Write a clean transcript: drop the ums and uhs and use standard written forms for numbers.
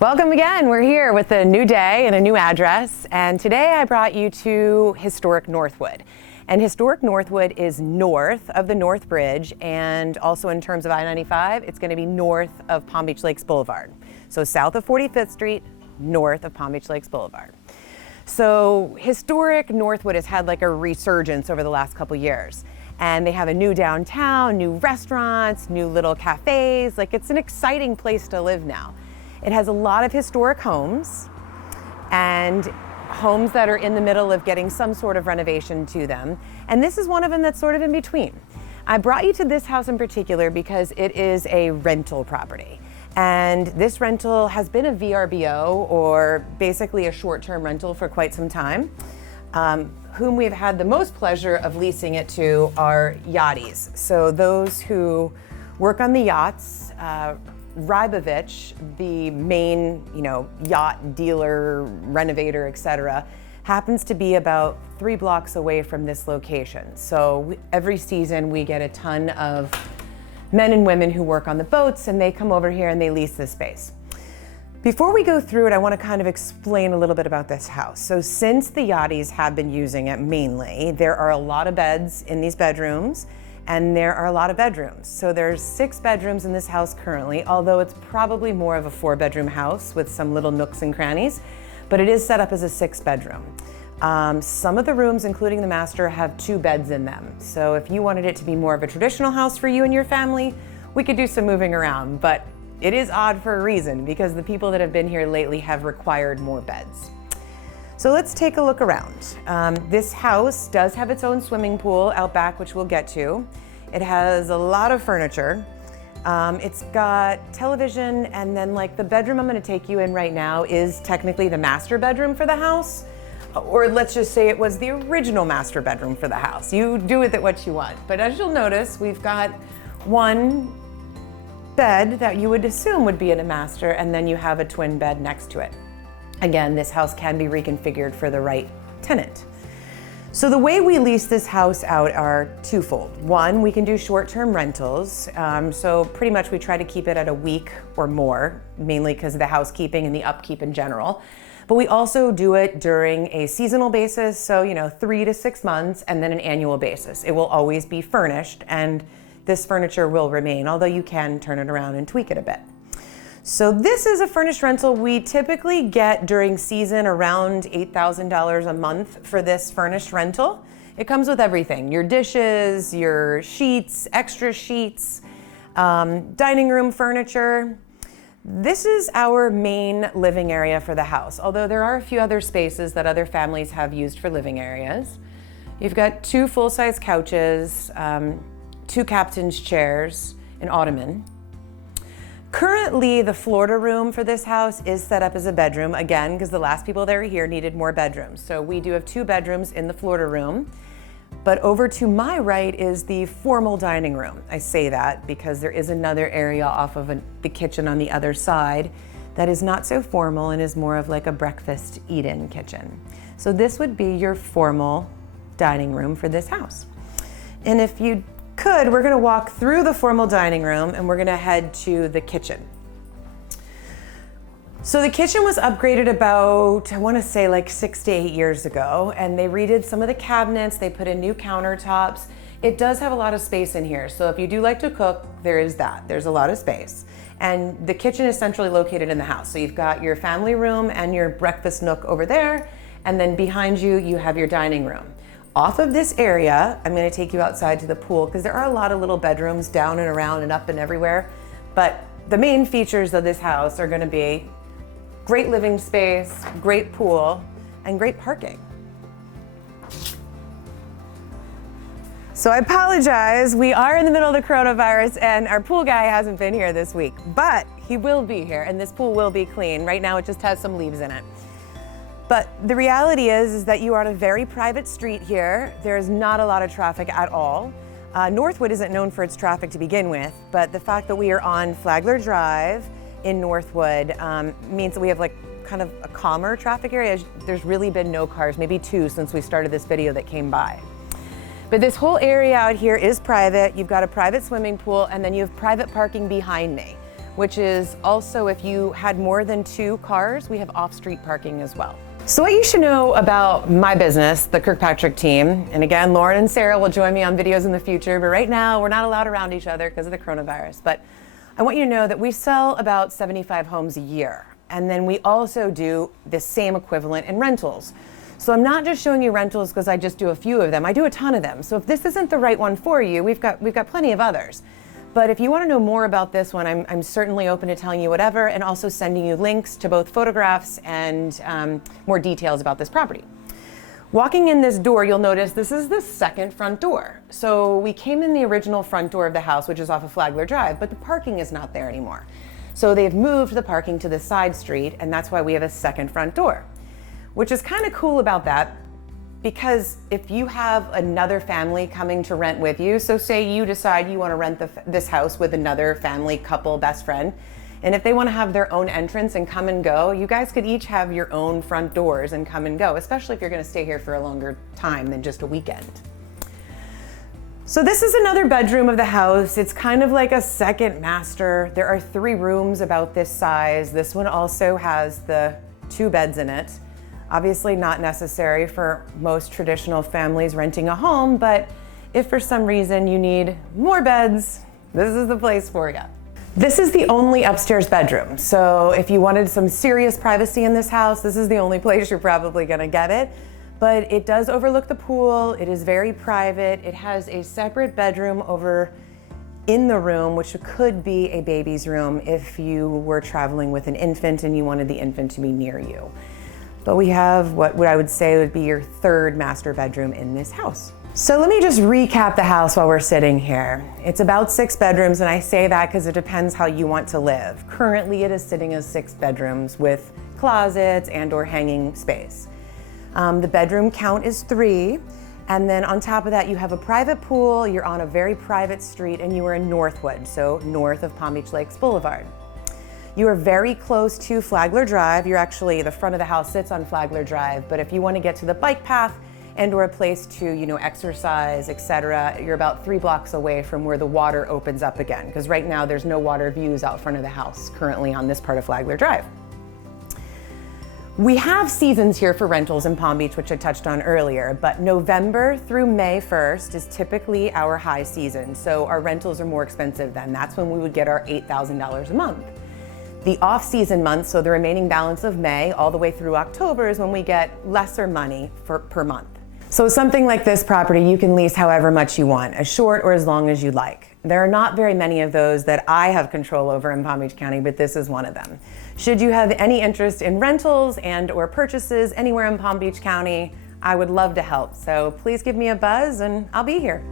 Welcome again. We're here with a new day and a new address. And today I brought you to historic Northwood. And historic Northwood is north of the North Bridge, and also in terms of I-95, it's going to be north of Palm Beach Lakes Boulevard. So south of 45th Street, north of Palm Beach Lakes Boulevard. So historic Northwood has had like a resurgence over the last couple years. And they have a new downtown, new restaurants, new little cafes. Like, it's an exciting place to live now. It has a lot of historic homes and homes that are in the middle of getting some sort of renovation to them. And this is one of them that's sort of in between. I brought you to this house in particular because it is a rental property. And this rental has been a VRBO, or basically a short-term rental, for quite some time. Whom we've had the most pleasure of leasing it to are yachties. So those who work on the yachts, Rybovich, the main, yacht dealer, renovator, etc., happens to be about 3 blocks away from this location. So every season we get a ton of men and women who work on the boats, and they come over here and they lease this space. Before we go through it, I want to kind of explain a little bit about this house. So since the yachties have been using it mainly, there are a lot of beds in these bedrooms, and there are a lot of bedrooms. So there's 6 bedrooms in this house currently, although it's probably more of a 4-bedroom house with some little nooks and crannies, but it is set up as a 6-bedroom. Some of the rooms, including the master, have 2 beds in them. So if you wanted it to be more of a traditional house for you and your family, we could do some moving around, but it is odd for a reason, because the people that have been here lately have required more beds. So let's take a look around. This house does have its own swimming pool out back, which we'll get to. It has a lot of furniture. It's got television, and then like the bedroom I'm going to take you in right now is technically the master bedroom for the house. Or let's just say it was the original master bedroom for the house. You do with it what you want. But as you'll notice, we've got one bed that you would assume would be in a master, and then you have a twin bed next to it. Again, this house can be reconfigured for the right tenant. So the way we lease this house out are twofold. One, we can do short-term rentals. So pretty much we try to keep it at a week or more, mainly because of the housekeeping and the upkeep in general. But we also do it during a seasonal basis, so 3 to 6 months, and then an annual basis. It will always be furnished, and this furniture will remain, although you can turn it around and tweak it a bit. So this is a furnished rental. We typically get during season around $8,000 a month for this furnished rental. It comes with everything: your dishes, your sheets, extra sheets, dining room furniture. This is our main living area for the house, although there are a few other spaces that other families have used for living areas. You've got 2 full-size couches, 2 captain's chairs, an ottoman. Currently, the Florida room for this house is set up as a bedroom, again, because the last people that were here needed more bedrooms. So we do have 2 bedrooms in the Florida room. But over to my right is the formal dining room. I say that because there is another area off of the kitchen on the other side that is not so formal and is more of like a breakfast eat-in kitchen. So this would be your formal dining room for this house. And if you could, we're gonna walk through the formal dining room and we're gonna head to the kitchen. So the kitchen was upgraded about, I wanna say like 6 to 8 years ago, and they redid some of the cabinets, they put in new countertops. It does have a lot of space in here, so if you do like to cook, there is that. There's a lot of space. And the kitchen is centrally located in the house. So you've got your family room and your breakfast nook over there, and then behind you, you have your dining room. Off of this area, I'm gonna take you outside to the pool, because there are a lot of little bedrooms down and around and up and everywhere. But the main features of this house are gonna be great living space, great pool, and great parking. So I apologize, we are in the middle of the coronavirus and our pool guy hasn't been here this week, but he will be here and this pool will be clean. Right now it just has some leaves in it. But the reality is that you are on a very private street here. There's not a lot of traffic at all. Northwood isn't known for its traffic to begin with, but the fact that we are on Flagler Drive in Northwood means that we have like kind of a calmer traffic area. There's really been no cars, maybe 2 since we started this video that came by. But this whole area out here is private. You've got a private swimming pool and then you have private parking behind me. which is also if you had more than 2 cars, we have off-street parking as well. So what you should know about my business, the Kirkpatrick team, and again, Lauren and Sarah will join me on videos in the future, but right now we're not allowed around each other because of the coronavirus. But I want you to know that we sell about 75 homes a year. And then we also do the same equivalent in rentals. So I'm not just showing you rentals because I just do a few of them. I do a ton of them. So if this isn't the right one for you, we've got plenty of others. But if you want to know more about this one, I'm certainly open to telling you whatever and also sending you links to both photographs and more details about this property. Walking in this door, you'll notice this is the second front door. So we came in the original front door of the house, which is off of Flagler Drive, but the parking is not there anymore. So they've moved the parking to the side street, and that's why we have a second front door, which is kind of cool about that. Because if you have another family coming to rent with you, so say you decide you want to rent this house with another family, couple, best friend, and if they want to have their own entrance and come and go, you guys could each have your own front doors and come and go, especially if you're going to stay here for a longer time than just a weekend. So this is another bedroom of the house. It's kind of like a second master. There are 3 rooms about this size. This one also has the 2 beds in it. Obviously not necessary for most traditional families renting a home, but if for some reason you need more beds, this is the place for you. This is the only upstairs bedroom. So if you wanted some serious privacy in this house, this is the only place you're probably gonna get it. But it does overlook the pool. It is very private. It has a separate bedroom over in the room, which could be a baby's room if you were traveling with an infant and you wanted the infant to be near you. But we have what I would say would be your 3rd master bedroom in this house. So let me just recap the house while we're sitting here. It's about 6 bedrooms, and I say that because it depends how you want to live. Currently, it is sitting as 6 bedrooms with closets and/or hanging space. The bedroom count is 3, and then on top of that, you have a private pool, you're on a very private street, and you are in Northwood, so north of Palm Beach Lakes Boulevard. You are very close to Flagler Drive. You're actually, the front of the house sits on Flagler Drive, but if you want to get to the bike path and/or a place to, exercise, etc., you're about 3 blocks away from where the water opens up again, because right now there's no water views out front of the house currently on this part of Flagler Drive. We have seasons here for rentals in Palm Beach, which I touched on earlier, but November through May 1st is typically our high season, so our rentals are more expensive then. That's when we would get our $8,000 a month. The off-season months, so the remaining balance of May all the way through October, is when we get lesser money per month. So something like this property, you can lease however much you want, as short or as long as you like. There are not very many of those that I have control over in Palm Beach County, but this is one of them. Should you have any interest in rentals and/or purchases anywhere in Palm Beach County, I would love to help. So please give me a buzz and I'll be here.